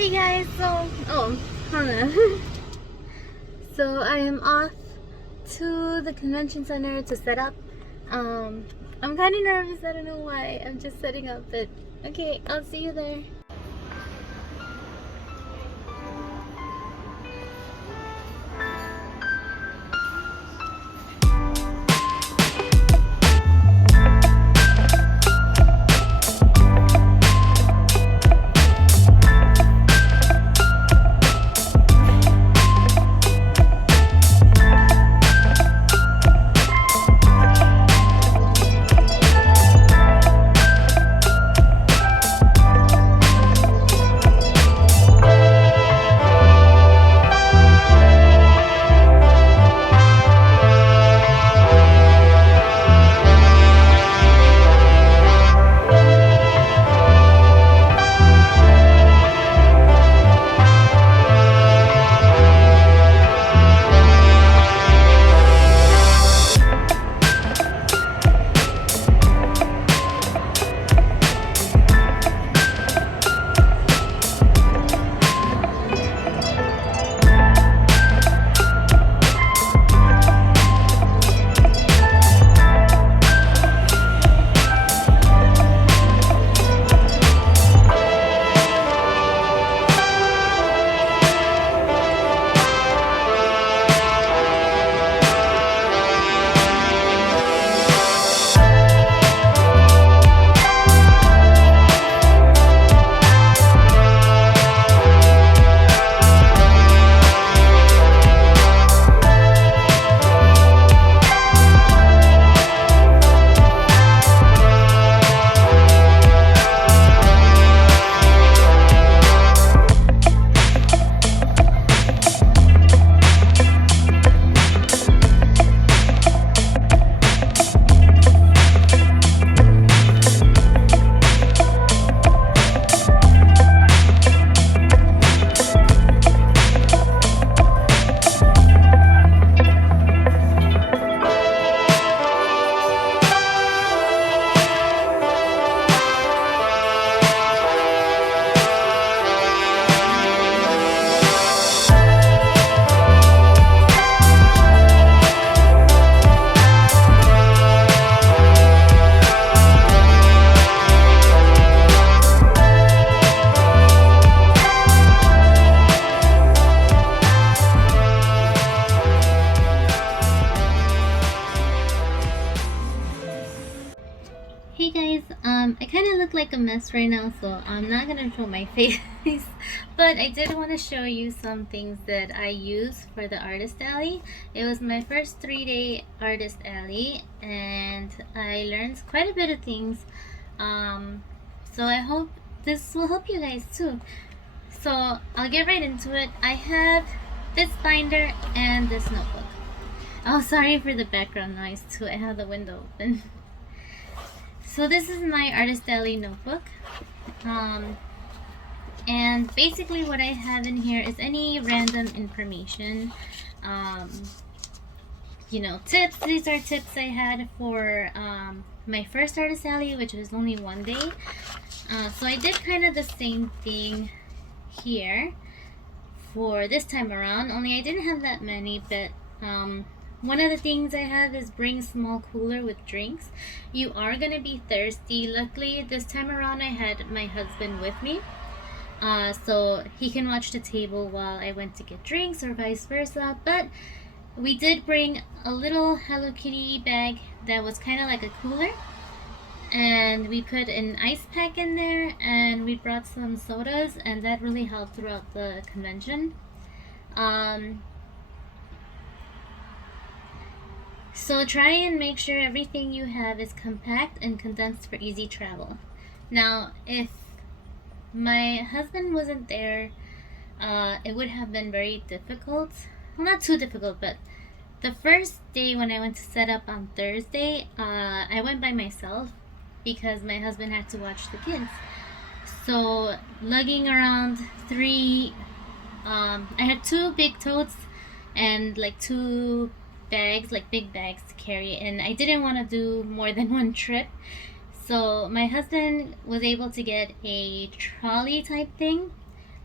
Hey guys, hold on. So I am off to the convention center to set up. I'm kind of nervous, I don't know why. I'm just setting up, but okay, I'll see you there. Hey guys, I kind of look like a mess right now, so I'm not gonna show my face, but I did want to show you some things that I use for the artist alley. It was my first 3-day artist alley, and I learned quite a bit of things. So I hope this will help you guys too. So I'll get right into it. I have this binder and this notebook. Oh, sorry for the background noise too. I have the window open. So this is my Artist Alley notebook, and basically what I have in here is any random information, tips. These are tips I had for my first Artist Alley, which was only 1 day. So I did kind of the same thing here for this time around, only I didn't have that many, but one of the things I have is bring a small cooler with drinks. You are going to be thirsty. Luckily, this time around I had my husband with me. So he can watch the table while I went to get drinks or vice versa. But we did bring a little Hello Kitty bag that was kind of like a cooler. And we put an ice pack in there, and we brought some sodas, and that really helped throughout the convention. So try and make sure everything you have is compact and condensed for easy travel. Now, if my husband wasn't there, it would have been very difficult. Well, not too difficult, but the first day when I went to set up on Thursday, I went by myself because my husband had to watch the kids. So lugging around I had 2 big totes and like 2 bags, like big bags to carry, and I didn't want to do more than 1 trip. So my husband was able to get a trolley type thing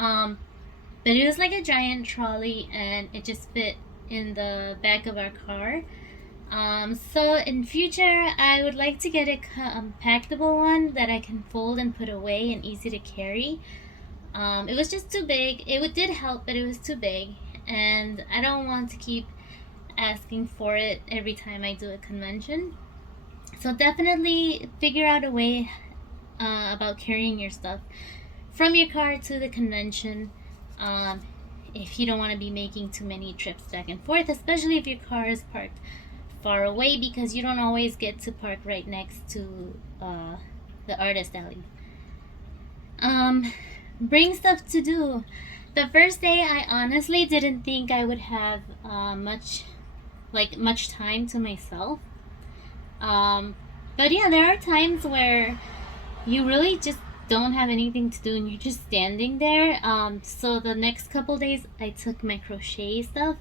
But it was like a giant trolley, and it just fit in the back of our car. So in future, I would like to get a compactable one that I can fold and put away and easy to carry. It was just too big. It did help, but it was too big, and I don't want to keep asking for it every time I do a convention. So definitely figure out a way about carrying your stuff from your car to the convention. If you don't want to be making too many trips back and forth, especially if your car is parked far away, because you don't always get to park right next to the artist alley. Bring stuff to do. The first day, I honestly didn't think I would have much time to myself. But yeah, there are times where you really just don't have anything to do and you're just standing there. So the next couple days, I took my crochet stuff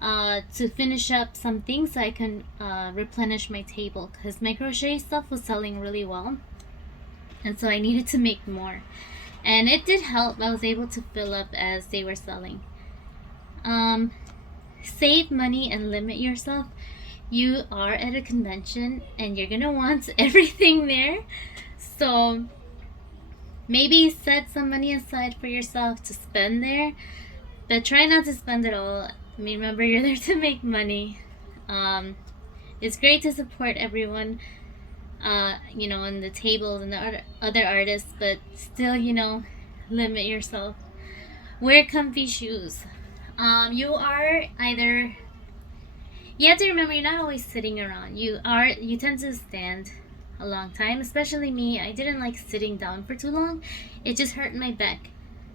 to finish up some things so I can replenish my table, because my crochet stuff was selling really well, and so I needed to make more. And it did help. I was able to fill up as they were selling. Save money and limit yourself. You are at a convention and you're gonna want everything there. So maybe set some money aside for yourself to spend there, but try not to spend it all. I mean, remember, you're there to make money. It's great to support everyone, and the tables and the other artists, but still, limit yourself. Wear comfy shoes. You have to remember, you're not always sitting around. You tend to stand a long time, especially me. I didn't like sitting down for too long. It just hurt my back.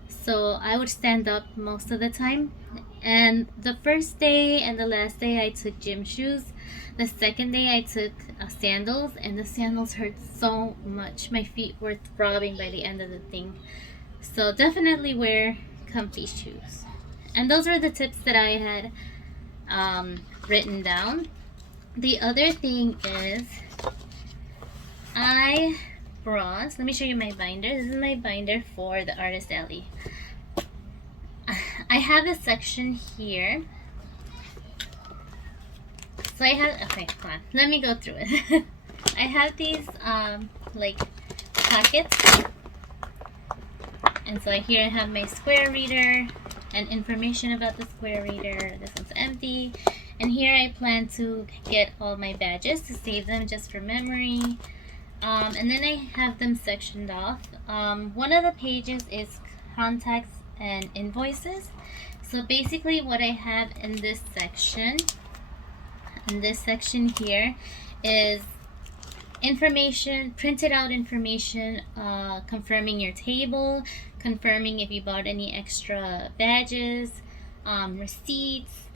So I would stand up most of the time. And the first day and the last day, I took gym shoes. The second day, I took sandals, and the sandals hurt so much. My feet were throbbing by the end of the thing. So definitely wear comfy shoes. And those were the tips that I had written down. The other thing is, I brought, let me show you my binder. This is my binder for the Artist Alley. I have a section here. So I have, okay, hold on. Let me go through it. I have these pockets. And so here I have my square reader and information about the square reader. This one's empty. And here I plan to get all my badges to save them just for memory. And then I have them sectioned off. One of the pages is contacts and invoices. So basically what I have in this section here, is information, printed out information, confirming your table, confirming if you bought any extra badges, receipts,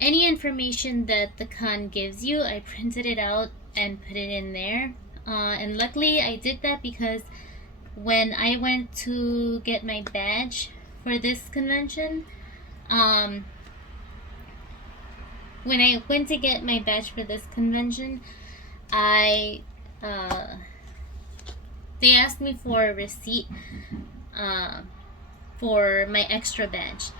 any information that the con gives you. I printed it out and put it in there. And luckily I did that, because when I went to get my badge for this convention, they asked me for a receipt for my extra badge.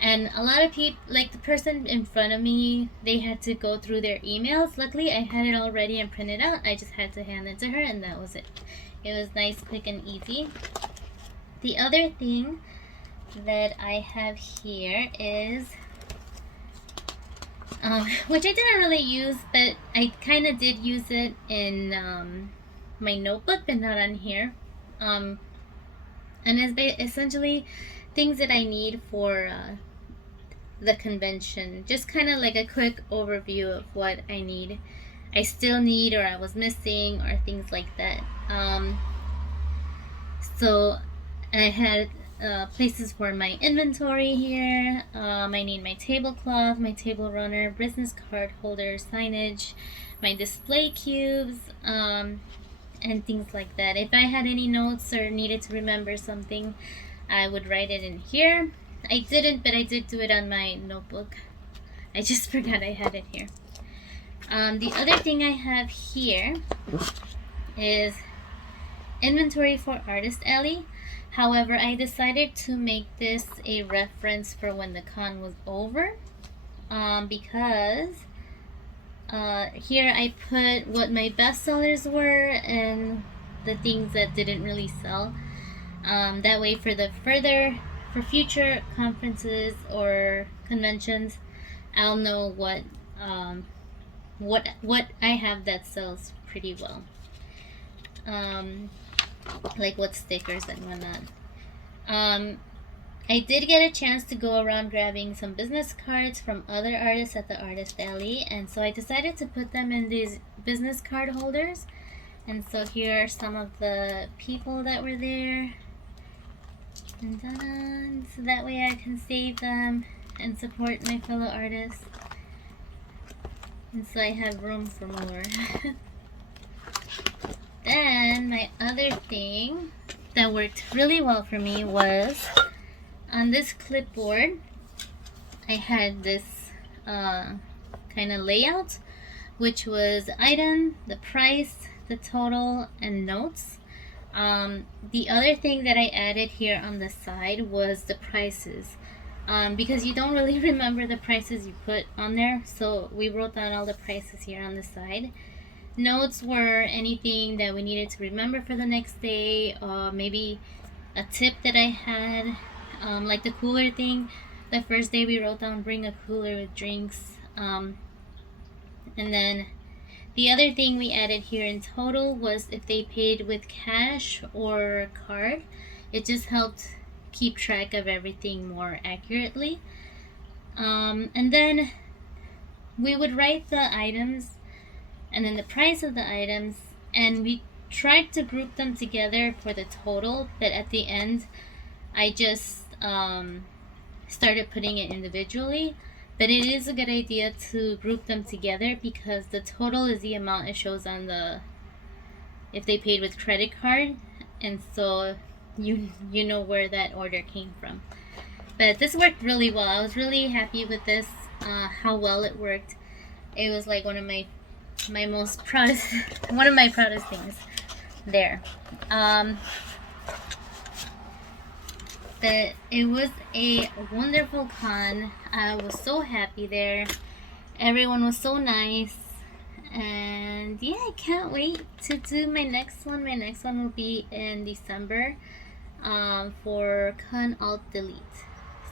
And a lot of people, like the person in front of me, they had to go through their emails. Luckily, I had it already and printed out. I just had to hand it to her, and that was it. It was nice, quick, and easy. The other thing that I have here is, which I didn't really use, but I kind of did use it in my notebook, but not on here. And it's essentially things that I need for the convention. Just kind of like a quick overview of what I still need, or I was missing, or things like that. So I had places for my inventory here. I need my tablecloth, my table runner, business card holder, signage, my display cubes, and things like that. If I had any notes or needed to remember something, I would write it in here. I didn't, but I did do it on my notebook. I just forgot I had it here. The other thing I have here is inventory for Artist Alley. However, I decided to make this a reference for when the con was over, because here I put what my best sellers were and the things that didn't really sell. That way, for future conferences or conventions, I'll know what I have that sells pretty well. Like what stickers and whatnot. I did get a chance to go around grabbing some business cards from other artists at the Artist Alley, and so I decided to put them in these business card holders. And so here are some of the people that were there. And so that way I can save them and support my fellow artists. And so I have room for more. Then my other thing that worked really well for me was on this clipboard. I had this kind of layout, which was item, the price, the total, and notes. The other thing that I added here on the side was the prices, because you don't really remember the prices you put on there, so we wrote down all the prices here on the side. Notes were anything that we needed to remember for the next day, maybe a tip that I had, like the cooler thing. The first day we wrote down bring a cooler with drinks, and then the other thing we added here in total was if they paid with cash or card. It just helped keep track of everything more accurately. And then we would write the items and then the price of the items, and we tried to group them together for the total, but at the end I just started putting it individually. But it is a good idea to group them together because the total is the amount it shows on the, if they paid with credit card, and so you know where that order came from. But this worked really well. I was really happy with this, how well it worked. It was like one of my most proudest one of my proudest things there. But it was a wonderful con. I was so happy there. Everyone was so nice. And yeah, I can't wait to do my next one. My next one will be in December, for Con Alt Delete.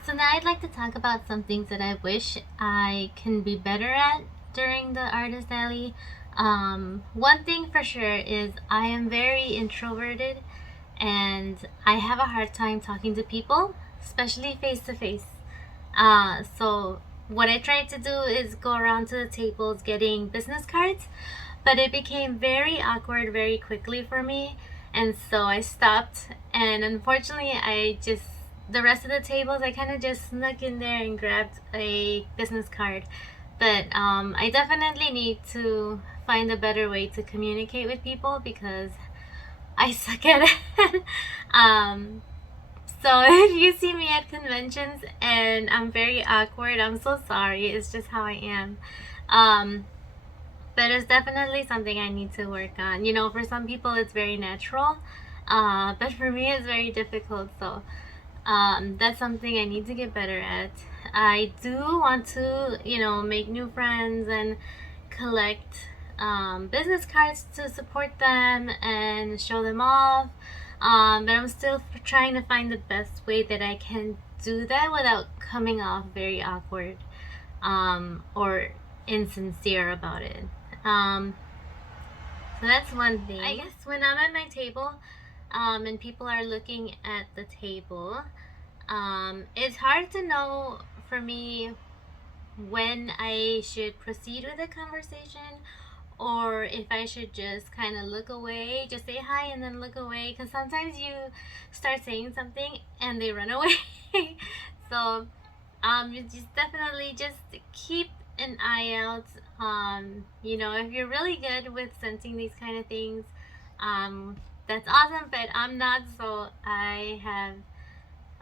So now I'd like to talk about some things that I wish I can be better at during the Artist Alley. One thing for sure is I am very introverted, and I have a hard time talking to people, especially face to face. So what I tried to do is go around to the tables getting business cards, but it became very awkward very quickly for me, and so I stopped. And unfortunately, the rest of the tables I kind of just snuck in there and grabbed a business card. But I definitely need to find a better way to communicate with people because I suck at it. So if you see me at conventions and I'm very awkward, I'm so sorry. It's just how I am. But it's definitely something I need to work on. You know, for some people it's very natural, but for me it's very difficult. So that's something I need to get better at. I do want to, make new friends and collect business cards to support them and show them off. But I'm still trying to find the best way that I can do that without coming off very awkward, or insincere about it. So that's one thing. I guess when I'm at my table, and people are looking at the table, it's hard to know for me when I should proceed with the conversation or if I should just kind of look away, just say hi and then look away, because sometimes you start saying something and they run away. So you just definitely just keep an eye out. If you're really good with sensing these kind of things, that's awesome, but I'm not, so I have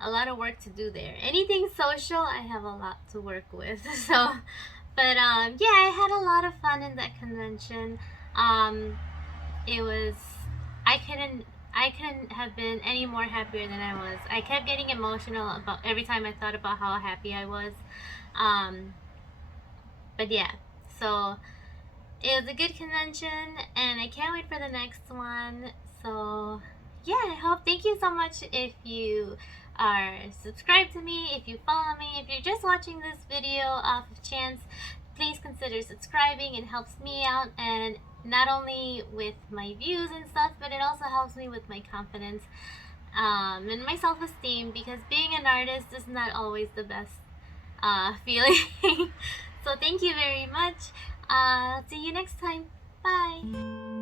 a lot of work to do there. Anything social, I have a lot to work with. So, but yeah, I had a lot of fun in that convention. I I couldn't have been any more happier than I was. I kept getting emotional about every time I thought about how happy I was. Um, but yeah, so it was a good convention, and I can't wait for the next one. So yeah, I hope. Thank you so much if you are subscribed to me, if you follow me, if you're just watching this video off of chance, please consider subscribing. It helps me out, and not only with my views and stuff, but it also helps me with my confidence and my self-esteem, because being an artist is not always the best feeling. So thank you very much. See you next time. Bye.